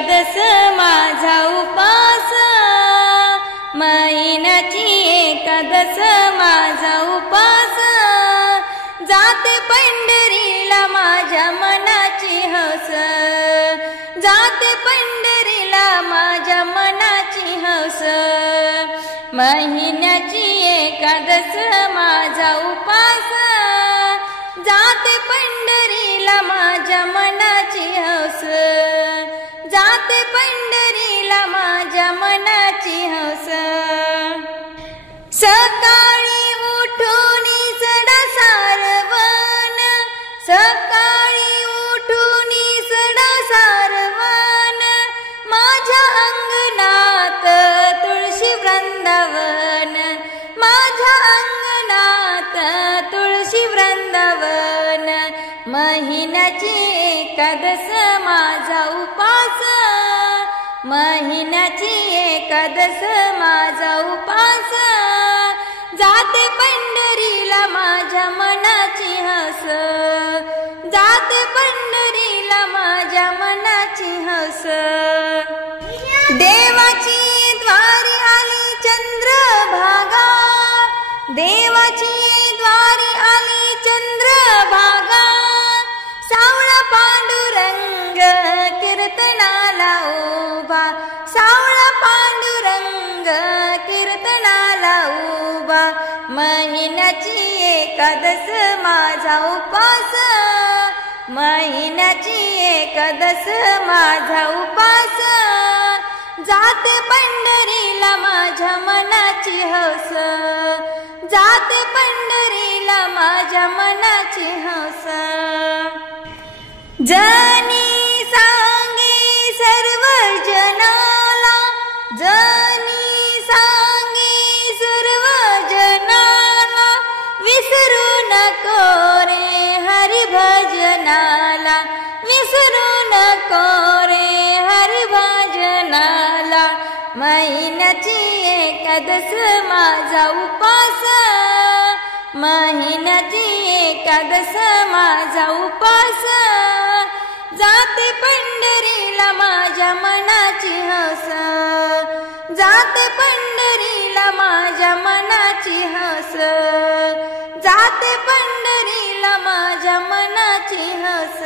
एकादश माझा उपास, महिन्याची एकादश माझा उपास, जाते पंढरीला माझ्या मनाची हौस, जाते पंढरीला माझ्या मनाची हौस, महिन्याची एकादश माझा उपास, जाते पंढरीला माझ्या मनाची हौस, जाते पंढरीला माझ्या मनाची हौस. सकाळी उठून सडा सारवण, सकाळी उठून सडा सारवण, माझ्या अंगणात तुळशी वृंदावन, माझ्या अंगणात तुळशी वृंदावन, महिन्याची एकादश माझा उपास, महिन्याची एकादश माझा उपास, जाते पंढरीला माझ्या मनाची हौस, जाते पंढरीला माझ्या मनाची हौस. देवाची द्वारी आली चंद्रभागा, देवाची द्वारी आली चंद्रभागा, सावळा पांडुरंग कीर्तनाला उभा, सावळा पांडुरंग कीर्तनाला उभा, महिन्याची एकादश माझा उपास, महिन्याची एकादश माझा उपास, जाते पंढरीला माझ्या मनाची हौस, जाते पंढरीला माझ्या मनाची हौस. जनी सांगे सर्व जनाला, जनी सांगे सर्व जनाला, विसरू नको रे हरी भजनाला, विसरू नको रे हरी भजनाला, महिन्याची एकादश माझा उपास, महिन्याची एकादश माझा उपास, जाते पंढरीला माझ्या मनाची हौस, जाते पंढरीला माझ्या मनाची हौस, जाते पंढरीला माझ्या मनाची हौस.